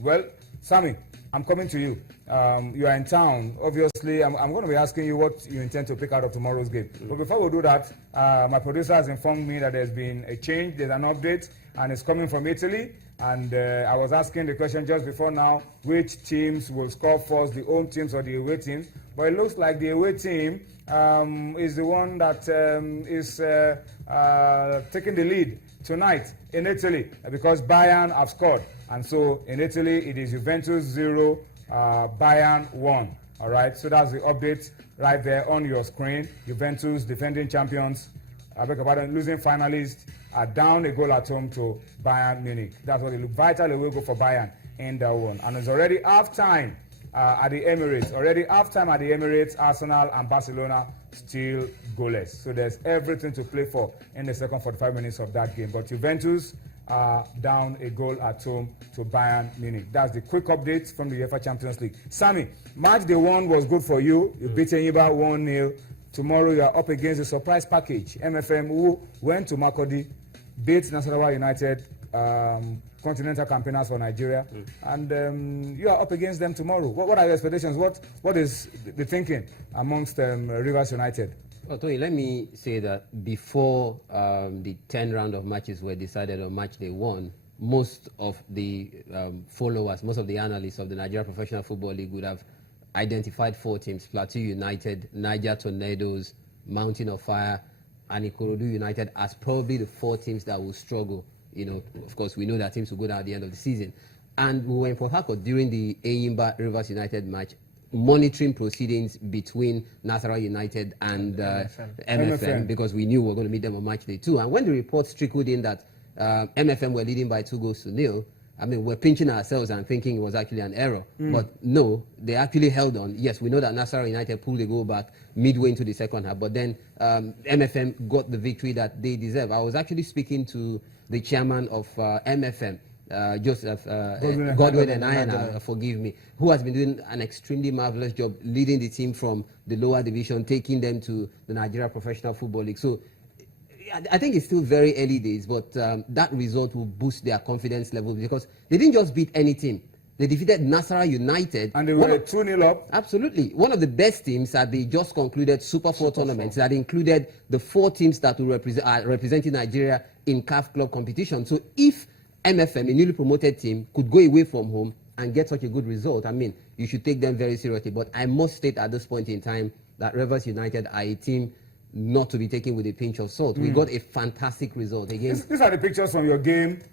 Well, Sammy, I'm coming to you. You are in town. Obviously, I'm going to be asking you what you intend to pick out of tomorrow's game. But before we do that, my producer has informed me that there's been a change, there's an update, and it's coming from Italy. And I was asking the question just before now, which teams will score first, the home teams or the away teams? But it looks like the away team is the one that is taking the lead tonight in Italy because Bayern have scored. And so in Italy, it is Juventus 0, Bayern 1. All right, so that's the update right there on your screen. Juventus, defending champions, I beg your pardon, losing finalists, are down a goal at home to Bayern Munich. That's what it looks vital. It will go for Bayern in that one. And it's already half-time at the Emirates. Already half-time at the Emirates, Arsenal and Barcelona still goalless. So there's everything to play for in the second 45 minutes of that game. But Juventus are down a goal at home to Bayern Munich. That's the quick update from the UEFA Champions League. Sammy, match day one was good for you. You beat Enyimba 1-0. Tomorrow you are up against the surprise package. MFM, who went to Makurdi, beat Nasarawa United, continental campaigners for Nigeria, and you are up against them tomorrow. What are your expectations? What is the thinking amongst Rivers United? Well, Tony, let me say that before the 10 round of matches were decided on match day one, most of the followers, most of the analysts of the Nigeria Professional Football League would have identified 4 teams: Plateau United, Niger Tornadoes, Mountain of Fire, and Ikorodu United as probably the 4 teams that will struggle. You know, of course, we know that teams will go down at the end of the season. And we were in Port Harcourt during the Enyimba Rivers United match, monitoring proceedings between Nasarawa United and MFM, because we knew we were going to meet them on match day 2. And when the reports trickled in that MFM were leading by 2-0, I mean, we're pinching ourselves and thinking it was actually an error. But no, they actually held on. Yes, we know that Nasarawa United pulled the goal back midway into the second half, but then MFM got the victory that they deserve. I was actually speaking to the chairman of MFM, Joseph Godwin and Ian, forgive me, who has been doing an extremely marvelous job leading the team from the lower division, taking them to the Nigeria Professional Football League. So I think it's still very early days, but that result will boost their confidence level because they didn't just beat any team. They defeated Nasarawa United. And they were 2-0 up. Absolutely. One of the best teams at the just concluded Super 4 tournaments that included the 4 teams that will are representing Nigeria in CAF club competition. So if MFM, a newly promoted team, could go away from home and get such a good result, I mean, you should take them very seriously. But I must state at this point in time that Rivers United are a team not to be taken with a pinch of salt. We got a fantastic result against. These are the pictures from your game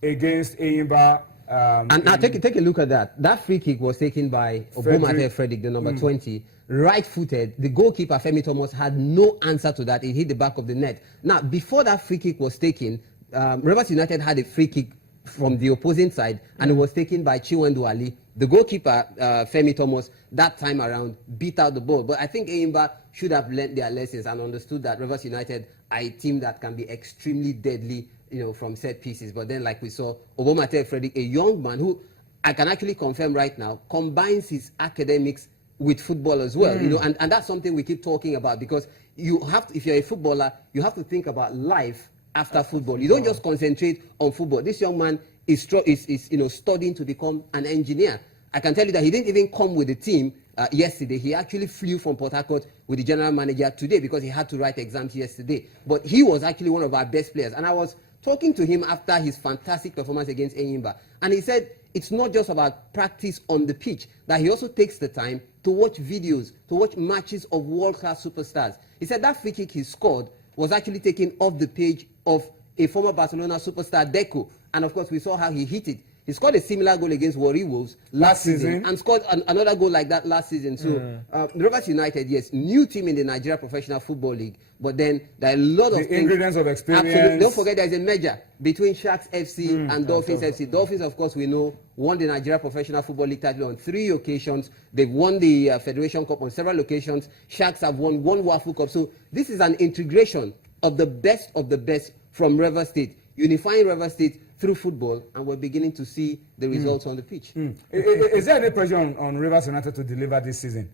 against Enyimba. And now take a look at that. That free kick was taken by Obomate Frederick, the number 20, right-footed. The goalkeeper, Femi Thomas, had no answer to that. It hit the back of the net. Now, before that free kick was taken, Rivers United had a free kick from the opposing side, and it was taken by Chiwendu Ali. The goalkeeper, Femi Thomas, that time around, beat out the ball. But I think Enyimba should have learned their lessons and understood that Rivers United are a team that can be extremely deadly, you know, from set pieces. But then, like we saw, Obomate Frederick, a young man who I can actually confirm right now, combines his academics with football as well. You know, and that's something we keep talking about because you have to, if you're a footballer, you have to think about life after football. You don't just concentrate on football. This young man is you know, studying to become an engineer. I can tell you that he didn't even come with the team yesterday. He actually flew from Port Harcourt with the general manager today because he had to write exams yesterday. But he was actually one of our best players. And I was talking to him after his fantastic performance against Enyimba. And he said it's not just about practice on the pitch, that he also takes the time to watch videos, to watch matches of world-class superstars. He said that free kick he scored was actually taken off the page of a former Barcelona superstar, Deco. And of course, we saw how he hit it. He scored a similar goal against Warri Wolves last season and scored another goal like that last season. So, Rivers United, yes, new team in the Nigeria Professional Football League, but then there are a lot of ingredients of experience. Absolutely. Don't forget there's a merger between Sharks FC and Dolphins FC. Dolphins, of course, we know, won the Nigeria Professional Football League title on 3 occasions. They've won the Federation Cup on several occasions. Sharks have won 1 Wafu Cup. So this is an integration of the best from Rivers State, unifying Rivers State through football, and we're beginning to see the results on the pitch. Is there any pressure on Rivers United to deliver this season?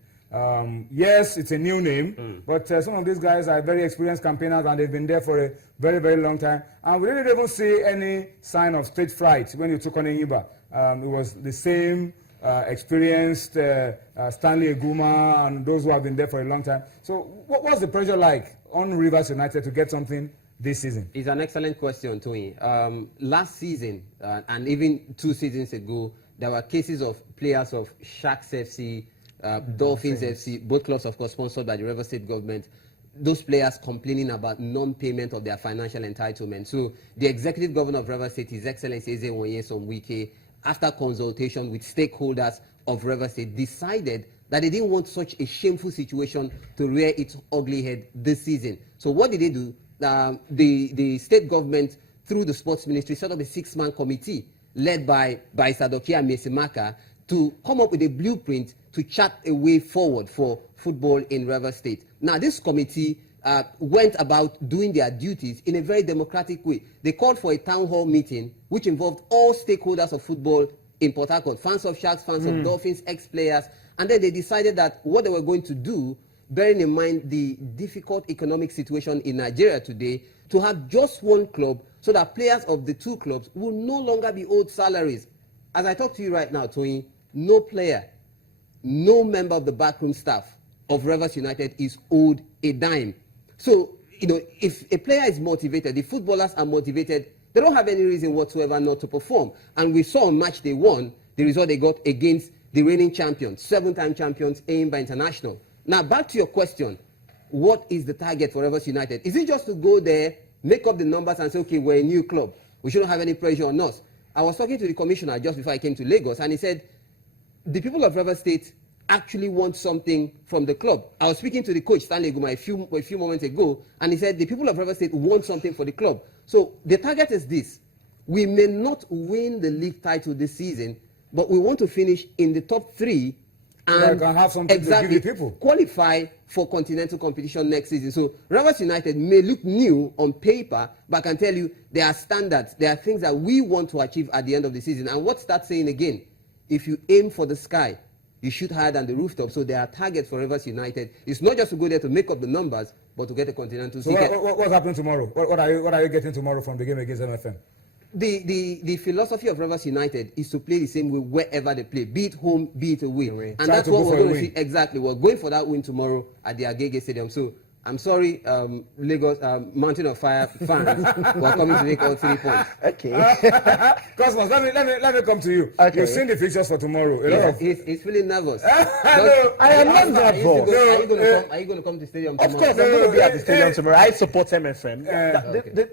Yes, it's a new name, but some of these guys are very experienced campaigners and they've been there for a very, very long time. And we didn't even see any sign of stage fright when you took on Enyimba. it was the same experienced Stanley Eguma and those who have been there for a long time. So what's the pressure like on Rivers United to get something this season? It's an excellent question, Tony. Last season, and even 2 seasons ago, there were cases of players of Sharks FC, Dolphins FC, both clubs, of course, sponsored by the Rivers State government. Those players complaining about non-payment of their financial entitlement. So the executive governor of Rivers State, His Excellency Eze Nwoye Wike, after consultation with stakeholders of Rivers State, decided that they didn't want such a shameful situation to rear its ugly head this season. So what did they do? The state government, through the sports ministry, set up a 6-man committee led by Sadokia Mesimaka to come up with a blueprint to chart a way forward for football in Rivers State. Now, this committee went about doing their duties in a very democratic way. They called for a town hall meeting which involved all stakeholders of football in Port Harcourt, fans of Sharks, fans of Dolphins, ex-players, and then they decided that what they were going to do, bearing in mind the difficult economic situation in Nigeria today, to have just one club so that players of the 2 clubs will no longer be owed salaries. As I talk to you right now, Tony, no player, no member of the backroom staff of Rivers United is owed a dime. So, if a player is motivated, the footballers are motivated, they don't have any reason whatsoever not to perform. And we saw on match day 1, the result they got against the reigning champions, 7-time champions, Enyimba International. Now, back to your question, what is the target for Rivers United? Is it just to go there, make up the numbers and say, okay, we're a new club, we shouldn't have any pressure on us? I was talking to the commissioner just before I came to Lagos, and he said, the people of Rivers State actually want something from the club. I was speaking to the coach, Stanley Eguma, a few moments ago, and he said the people of Rivers State want something for the club. So the target is this. We may not win the league title this season, but we want to finish in the top 3 and can have something to give the people. Qualify for continental competition next season. So Rivers United may look new on paper, but I can tell you there are standards, there are things that we want to achieve at the end of the season. And what's that saying again? If you aim for the sky, you shoot higher than the rooftop. So there are targets for Rivers United. It's not just to go there to make up the numbers, but to get a continental ticket. So what's happening tomorrow? What are you getting tomorrow from the game against MFM? The philosophy of Rivers United is to play the same way wherever they play, be it home, be it away. And that's what we're going to see. Exactly. We're going for that win tomorrow at the Agege Stadium. So I'm sorry, Lagos Mountain of Fire fans who are coming to make all 3 points. Okay. Cosmos, let me come to you. Okay. You've seen the fixtures for tomorrow. He's feeling nervous. No, I am not nervous. Are you going to come to the stadium tomorrow? Of course, I'm going to be at the stadium tomorrow. I support MFM.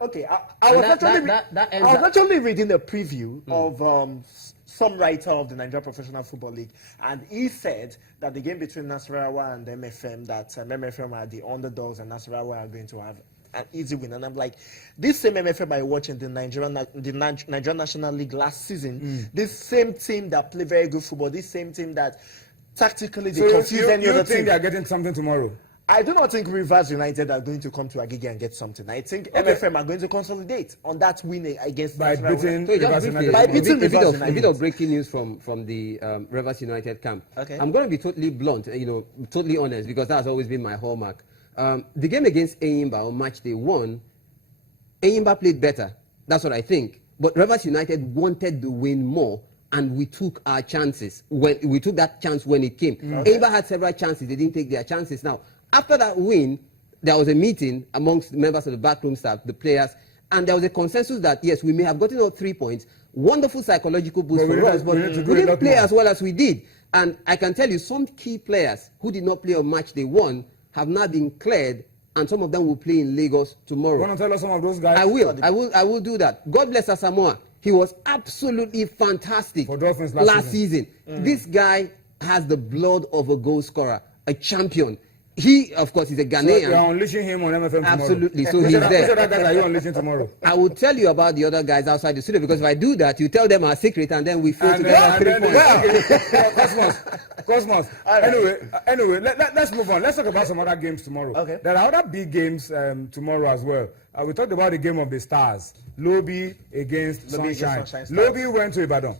Okay. I was actually reading the preview of some writer of the Nigeria Professional Football League, and he said that the game between Nasarawa and MFM, that MFM are the underdogs and Nasarawa are going to have an easy win. And I'm like, this same MFM I watched in the Nigerian National League last season, this same team that play very good football, this same team that tactically they confuse any other team. You think they are getting something tomorrow? I do not think Rivers United are going to come to Agege and get something. I think MFM are going to consolidate on that win against by beating Rivers United. By beating Rivers United. A bit of breaking news from the Rivers United camp. Okay. I'm going to be totally blunt, totally honest, because that's always been my hallmark. The game against Enyimba on match day 1, Enyimba played better. That's what I think. But Rivers United wanted to win more, and we took our chances. We took that chance when it came. Enyimba had several chances. They didn't take their chances. Now, after that win, there was a meeting amongst the members of the backroom staff, the players, and there was a consensus that, yes, we may have gotten all 3 points. Wonderful psychological boost for us, but we didn't play as well as we did. And I can tell you, some key players who did not play on match day 1 have now been cleared, and some of them will play in Lagos tomorrow. You want to tell us some of those guys? I will do that. God bless Asamoah. He was absolutely fantastic for Dolphins last season. This guy has the blood of a goal scorer, a champion. He, of course, is a Ghanaian. So you are unleashing him on MFM tomorrow. Absolutely. So he's there. Which other guys are you unleashing tomorrow? I will tell you about the other guys outside the studio, because if I do that, you tell them our secret, and then we fail to get 3 points. Cosmos. Anyway, let's move on. Let's talk about some other games tomorrow. Okay. There are other big games tomorrow as well. We talked about the game of the stars. Lobi against Sunshine. Lobi went to Ibadan.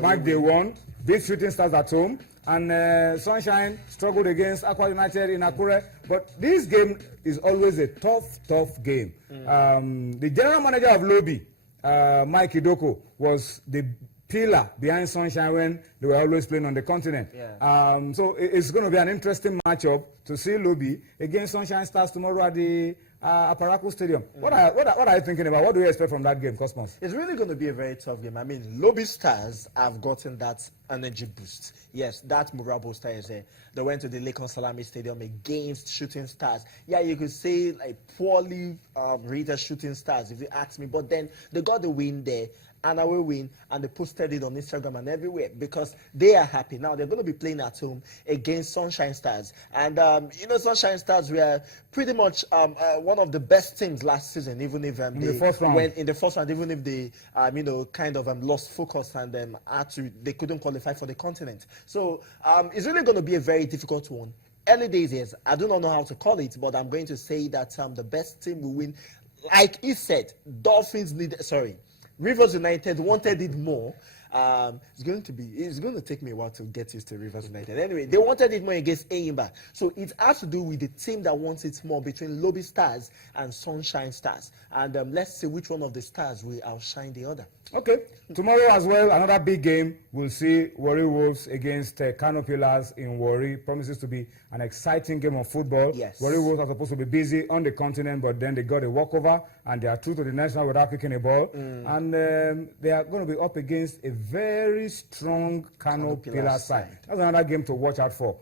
Match day 1, beat Shooting Stars at home. And Sunshine struggled against Aqua United in Akure. But this game is always a tough game. The general manager of Lobi, Mike Idoko was the pillar behind Sunshine when they were always playing on the continent. Yeah. So it's going to be an interesting matchup to see Lobby against Sunshine Stars tomorrow at the Aparaku Stadium. What are you thinking about? What do you expect from that game, Cosmos? It's really going to be a very tough game. I mean, Lobby Stars have gotten that energy boost. Yes, that morale booster is there. They went to the Lekon Salami Stadium against Shooting Stars. Yeah, you could say like poorly rated Shooting Stars if you ask me, but then they got the win there. And away win, and they posted it on Instagram and everywhere because they are happy. Now they're going to be playing at home against Sunshine Stars, and Sunshine Stars were pretty much one of the best teams last season, even if they went in the first round, even if they kind of lost focus and they couldn't qualify for the continent. So it's really going to be a very difficult one. Early days, yes, I do not know how to call it, but I'm going to say that the best team will win. Like he said, Rivers United wanted it more. It's going to take me a while to get used to Rivers United. Anyway, they wanted it more against Eyimba. So it has to do with the team that wants it more between Lobby Stars and Sunshine Stars. And let's see which one of the stars will outshine the other. Okay. Tomorrow as well, another big game. We'll see Warri Wolves against Kano Pillars in Warri. Promises to be an exciting game of football. Yes. Warri Wolves are supposed to be busy on the continent, but then they got a walkover and they are through to the national without kicking a ball. And they are going to be up against a very strong Kano Pillars side. That's another game to watch out for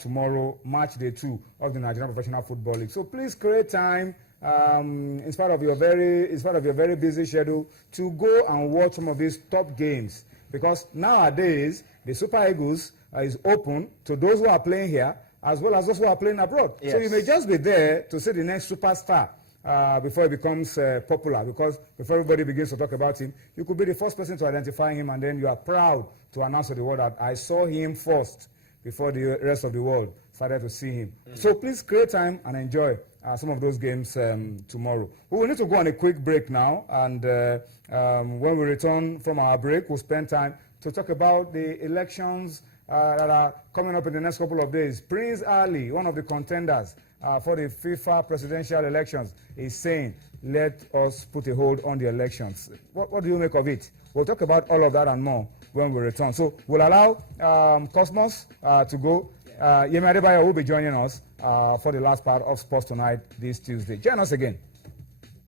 tomorrow, match day 2 of the Nigerian Professional Football League. So please create time. In spite of your very busy schedule, to go and watch some of these top games, because nowadays the Super Eagles is open to those who are playing here as well as those who are playing abroad. Yes. So you may just be there to see the next superstar before it becomes popular, because before everybody begins to talk about him, you could be the first person to identify him, and then you are proud to announce to the world that I saw him first before the rest of the world started to see him. So please create time and enjoy some of those games tomorrow. We will need to go on a quick break now, and when we return from our break, we'll spend time to talk about the elections that are coming up in the next couple of days. Prince Ali, one of the contenders for the FIFA presidential elections, is saying, let us put a hold on the elections. What do you make of it? We'll talk about all of that and more when we return. So we'll allow Cosmos to go. Yemi Adebayo will be joining us for the last part of Sports Tonight this Tuesday. Join us again.